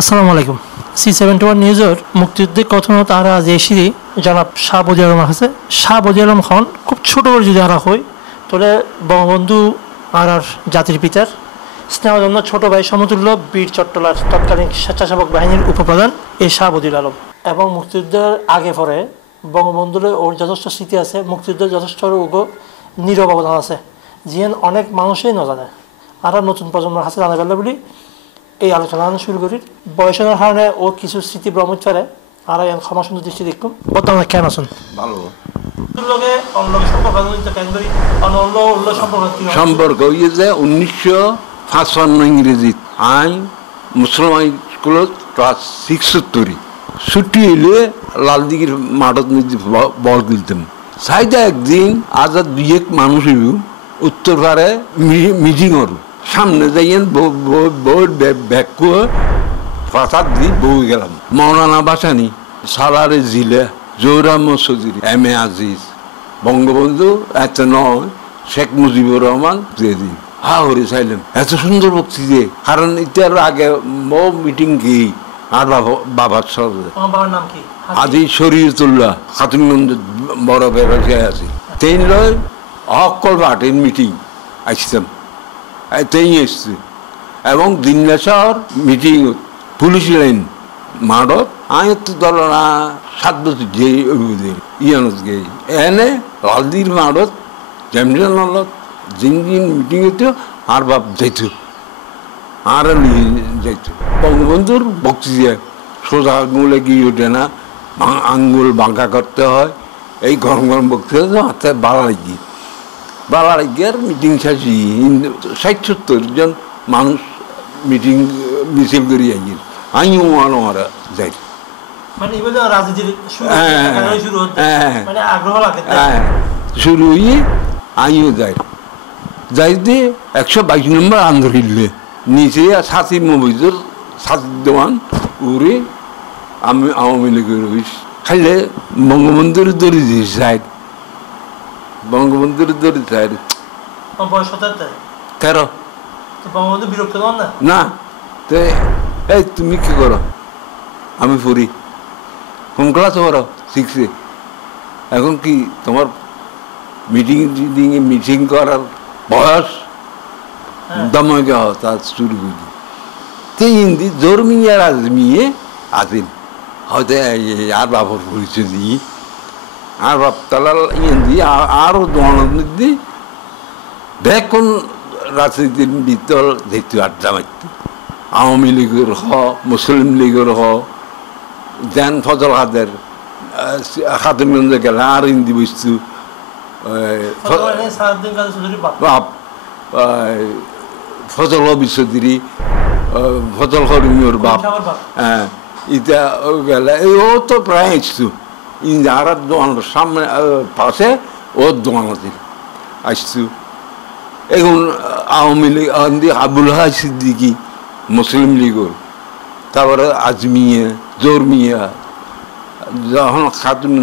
আসসালামু আলাইকুম। C71 নিউজের মুক্তিযুদ্ধে কথন তারা আজ এসি জনাব শাহ বদিউল আলম আছে। শাহ বদিউল আলম খান খুব ছোট করে যদি হারা হয় তাহলে বঙ্গবন্ধু আর জাতির পিতার স্নেহজন্য ছোট ভাই সমতুল্য বীর চট্টলার তৎকালীন স্বেচ্ছাসেবক বাহিনীর উপপ্রধান এই শাহ বদিউল আলম। এবং মুক্তিযুদ্ধের আগে পরে বঙ্গবন্ধুর ওর যথেষ্ট স্মৃতি আছে, মুক্তিযুদ্ধের যথেষ্ট নীরব অবদান আছে, যিনি অনেক মানুষই না জানে। আর নতুন প্রজন্মের কাছে জানা গেল বলি এই আলোচনা শুরু করি। বয়সের কারণে ও কিছু স্মৃতি ব্রহ্মচারে আর ক্ষমা সুন্দর দৃষ্টি দেখুন। বর্তমানে কেন আছেন? ভালো সম্পর্ক হয়ে যায় 1955 ইংরেজি আই মুসলমান স্কুলত ক্লাস 6 ছুটি হইলে লালদিঘির মাঠত বল খেলতাম। চাইটা একদিন আজাদ দুই এক মানুষ উত্তর পারে মিটিং হল সামনে যাইয়েন বউর ব্যাগ ফাঁসাদ দিয়ে বউ গেলাম। মৌলানা বাসানি, সালারে জিলে, জোহরা মসজিদ, এম এ আজিজ, বঙ্গবন্ধু এত নয়, শেখ মুজিবুর রহমান দিয়ে দিন হরে চাইলাম। এত সুন্দর বক্তি দিয়ে কারণ ইতার আগে মিটিং কি আর বাবার সঙ্গে আজি শরীয়তুল্লাহ খাতুনগঞ্জ বড় ব্যবসায় আছে তেইন লয় অকল বাটেন মিটিং আসতাম তেই এসছে এবং দিনশহর মিটিং পুলিশ লাইন মাঠত আমি তো ধর না 7 বছর যে ইয়ানত গে এনে লালদির মাঠত জ্যামজন দিন দিন মিটিং হতো আর বাপ যাইত আর যাইত। বঙ্গবন্ধুর বক্তি দিয়ে সোজা আঙুলে গিয়ে ওঠে না, আঙ্গুল বাঁকা করতে হয়। এই গরম গরম বক্তি হাতে বালা লাগিয়ে আর মিটিং শেষি 60-70 জন মানুষ মিটিং মিছিল করে আইন আমিও মারা যাই। শুরু হয়ে আমিও যাই যাইতে 122 নম্বর আন্দোলন নিচে সাথী মবিজুর সাথী দেওয়ান উড়ে আমি আওয়ামী লীগের খাইলে বঙ্গবন্ধুর দড়ি দিয়ে সাইড বঙ্গবন্ধুর দড়ি সাইড 13 বঙ্গবন্ধু বিরক্ত না তো এই তুমি কি করো? আমি পড়ি। কোন ক্লাস করো? 6-এ। এখন কি তোমার মিটিং করার বয়স দমে গা তা শুরু করি তো হিন্দি জর্মিয়ে আর আজমিয়ে আসেন হয়তো আর বাবার পরিচয় দিই আর বাপ তালাল হিন্দি আরও দোয়ানি দেখুন রাজনীতির ভিতর যেহেতু আড্ডা মারত আওয়ামী লীগের মুসলিম লীগের দেন ফজল হাদের খাতুনগঞ্জে গেলে আর হিন্দি বস্তু ফজল বিশ্বদিরি ফজল করিমের বাপ হ্যাঁ ইটা গেলে ও তো প্রায় আসতো আর দোকানের সামনে পাশে ওর দোকান আসতো। এখন আওয়ামী লীগ আবুল হাই সিদ্দিকি মুসলিম লীগের তারপরে আজমিয়া জোরমিয়া যখন খাতুন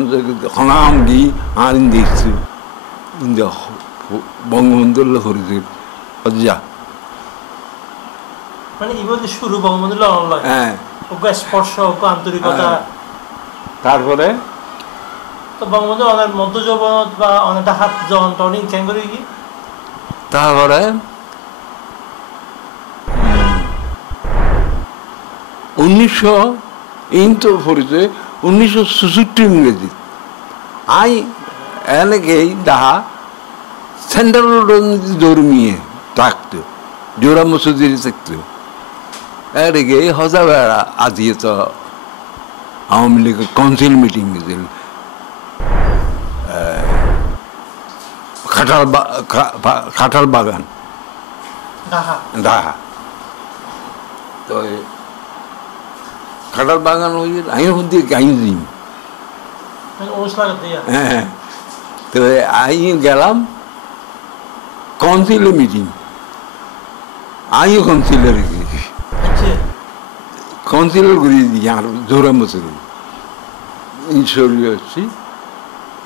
হনাম গি আর দেখছি বঙ্গবন্ধুর হরিদের যা মানে শুরু বঙ্গবন্ধুর হ্যাঁ স্পর্শ আন্তরিকতা। তারপরে তো বঙ্গবন্ধু অনেক মধ্য যৌবন বা অনেক হাত জন টর্নিং ক্যাং করে কি তারপরে 1964 ইংরেজি আই এনেকেই দাহা সেন্ট্রাল রোড জর্মিয়ে থাকতো জোড়া মসজিদ থাকতো এদিকে হজা বেড়া আজিয়ে তো আওয়ামী লীগের কাউন্সিল মিটিং গেছিল খাটাল বাগান ডাহা তো খাটাল বাগান হয়ে আমি শুনতে গাই দিন হ্যাঁ তো আমি গেলাম কাউন্সিলের মিটিং আমিও কাউন্সিলর গেছি কাউন্সিলর করে দিই আর জোরা মতো ইনশোরিয়ে হচ্ছি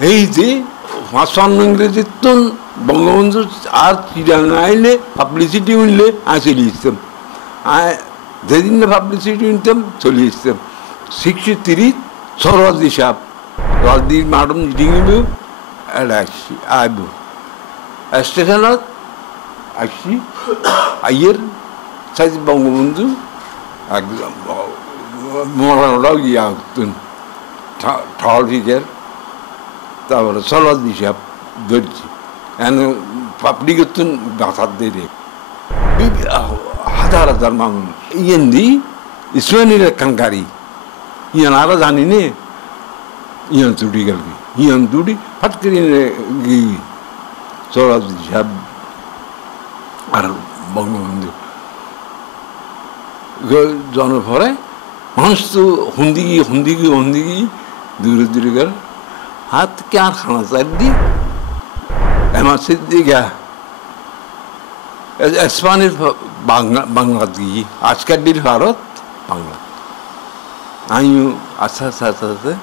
এই যে 55 ইংরেজির তো বঙ্গবন্ধু আর চিরাঙ্গা আইলে পাবলিসিটি উঠলে আসে লিখতাম যেদিন না পাবলিসিটি নিতাম চলে আসতাম 63 সরওয়ার্দী সাহেব রাজনীতির ম্যাডাম মিটিং এটা আসছি আইব স্টেশনত আসছি আইয়ের সাইজ বঙ্গবন্ধু একদম মরানোটাও ইয়া হতেন ঠল ফিচার তারপরে সরওয়ার্দী সাহেব ধরছি এনে পাপড়ি করতেন গাছার দিয়ে হাজার হাজার মানুষ ইয়েন দি ইসমাইলের একখান গাড়ি ইয়ান আরো জানি নে ইয়ান তুটি গেল ইয়ান তুটি ফাট করে সরওয়ার্দী সাহেব আর বঙ্গবন্ধু জনের পরে মানুষ তো হুন্দিগি দূরে দূরে গেল হাত কে আর খানা চার দি এমার্সির দিকে স্পানের বাংলা দিয়ে আজকের দিন ভারত বাংলা আমিও আস্তে আস্তে আস্তে আস্তে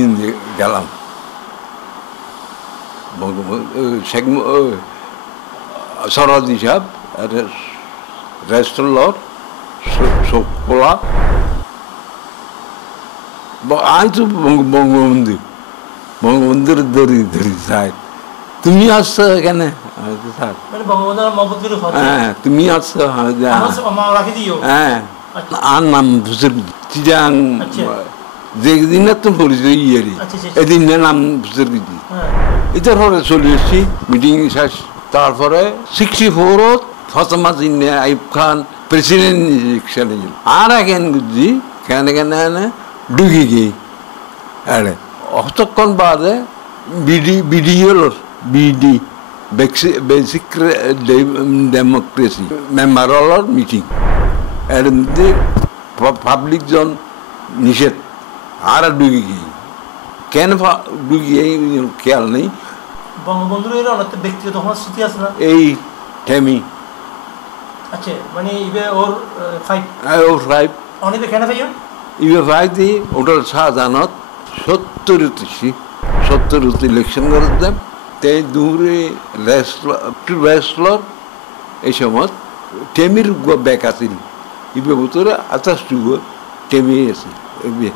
ইন্দি গেলাম বঙ্গবন্ধু শেখ সরওয়ার্দী সাহেব রেস্টুরেন্ট খোলা আই তো বঙ্গবন্ধুর ধরি চাই তুমি আসছো এখানে স্যার হ্যাঁ তুমি আসছো হ্যাঁ আর নাম চিরাং যেদিন তো পরিচয় ইয়েরি এদিন নাম বুঝতে এটার পরে চলে এসেছি মিটিং শেষ তারপরে 64 ফাতেমা জিন্নে আইব খান প্রেসিডেন্ট ইলেকশন আর এখন বুঝছি কেন কেন ঢুকি গিয়ে আরে অতক্ষণ বাদে বিডি হলো বিডি বেসিক ডেমোক্রেসি মেম্বার হলার মিটিং এর মধ্যে পাবলিক জন নিষেধ আর ঢুকি গিয়ে কেন ঢুকি খেয়াল নেই বঙ্গবন্ধুর ব্যক্তিগত স্মৃতি আছে না এই ঠেমি আচ্ছা মানে ইবে ওর ফাইভ অনেকে কেন ভাইও ইবে ফাইভ দি ওটার শাহজাহানত 70 ইলেকশন করে দেন তাই দূরে রেসলার এই সময় টেমির ব্যাক আছিল ইবে ভিতরে 28 টেমি আছে ইবে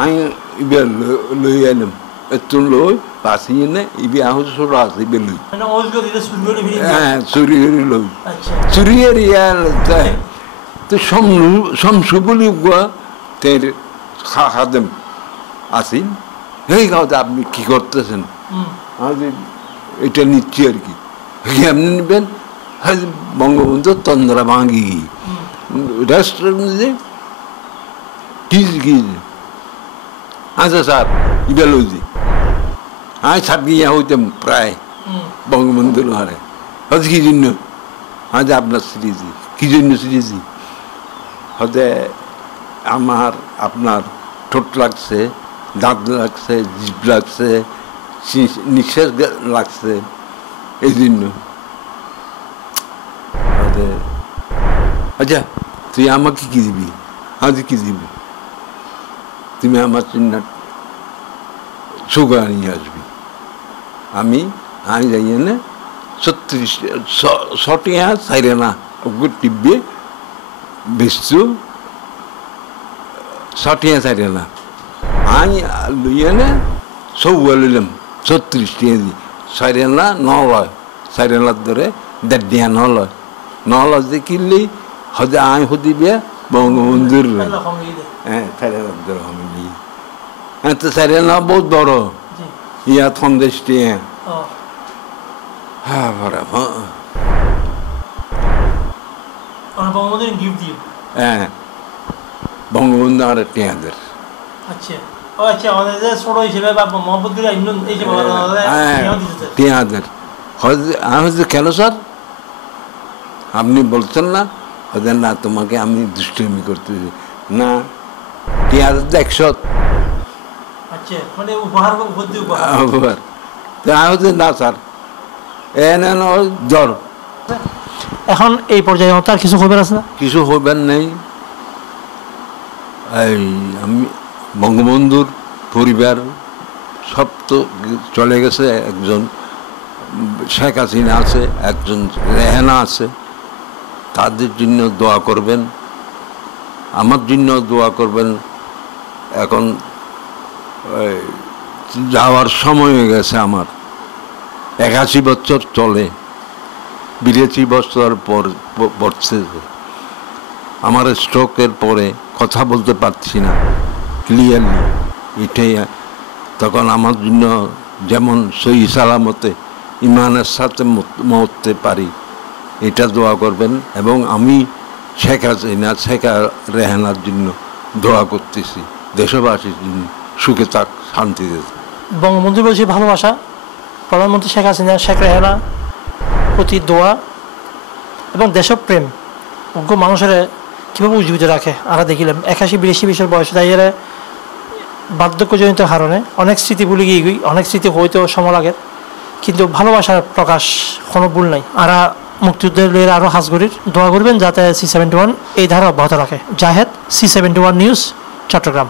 আমি ইবে লই আনলাম এতুন লই পাশিয়ে না ইবে আহু ছোট আছে ইবে লই মানে ওজগো দিলে সুরিগরি ভিড়ি হ্যাঁ সুরিগরি লই আচ্ছা সুরিগরি আর তো সমসুবলি গুয়া তের খাদেম আসিন এই গাঁওতে আপনি কি করতেছেন এটা নিচ্ছি আর কি এমনি নেবেন বঙ্গবন্ধু তন্দ্রা ভাঙি রেস্টুরেন্টে কি আচ্ছা স্যার ইবেলজি আমি ছাড় গিয়ে হইতাম প্রায় বঙ্গবন্ধুর হারে হয়তো কি জন্য হয়তো আপনার সিরিজি কি জন্য সিরিজি হয়তো আমার আপনার ঠোঁট লাগছে দাঁত লাগছে জিভ লাগছে নিঃশ্বাস লাগছে এই জন্য আচ্ছা তুই আমাকে কি দিবি আমি কি দিব তুমি আমার জন্য সুগার নিয়ে আসবি আমি যাই না 36 চাইরে না ওকে টিপবে বেচছো 60 চাইরে না আমি লইয়া না সব লইলাম 36 টাকা দি চাইরে না 9 লয় চাইরে লাখ ধরে 1.5 টাকা 9 লয় 9 লয় যে কিনলেই হয়তো আমি হদিবে বঙ্গবন্ধুর হ্যাঁ চাইরে লাখ ধরে আমি নিই হ্যাঁ তো চাইরে না বহুত বড় ইয়া 50 টাকা হ্যাঁ বরাবর বঙ্গবন্ধু গিফট দিও হ্যাঁ বঙ্গবন্ধু আর টিয়াদের আচ্ছা ও আচ্ছা আমাদের ছোট হিসেবে বা মোহাম্মদ গুলো ইন্নুন এই যে টিয়াদের হয়তো কেন স্যার আপনি বলছেন না হয়তো না তোমাকে আমি দুষ্টমি করতে না টিয়াদের 100 আচ্ছা মানে উপহার উপহার হয়তো না স্যার জ্বর এখন এই পর্যায়ে তার কিছু খবর আছে না কিছু হইবেন নেই এই আমি বঙ্গবন্ধুর পরিবার সব তো চলে গেছে একজন শেখ হাসিনা আছে একজন রেহানা আছে তাদের জন্য দোয়া করবেন, আমার জন্য দোয়া করবেন। এখন যাওয়ার সময় হয়ে গেছে আমার, 81 বছর চলে, 82 বছর পর পড়ছে। আমার স্ট্রোকের পরে কথা বলতে পারছি না ক্লিয়ারলি, এটাই। তখন আমার জন্য যেমন সহি সালামতে ইমানের সাথে মরতে পারি, এটা দোয়া করবেন। এবং আমি শেখ হাসিনা, শেখ রেহানার জন্য দোয়া করতেছি, দেশবাসীর জন্য সুখে থাক, শান্তিতে থাক। বঙ্গবন্ধু বলছি ভালোবাসা, প্রধানমন্ত্রী শেখ হাসিনা, শেখ রেহানা প্রতি দোয়া এবং দেশপ্রেম অজ্ঞ মানুষের কীভাবে উজ্জীবিত রাখে। আমরা দেখিলাম 81-82 বছর বয়সে তাই বার্ধক্যজনিত কারণে অনেক স্মৃতি ভুলে গিয়ে অনেক স্মৃতি হয়তো সময় লাগে, কিন্তু ভালোবাসার প্রকাশ কোনো ভুল নাই। আর মুক্তিযুদ্ধের আরও হাজগরির দোয়া করবেন যাতে C-71 এই ধারা অব্যাহত রাখে। Zahed, C-71 news, Chittagong.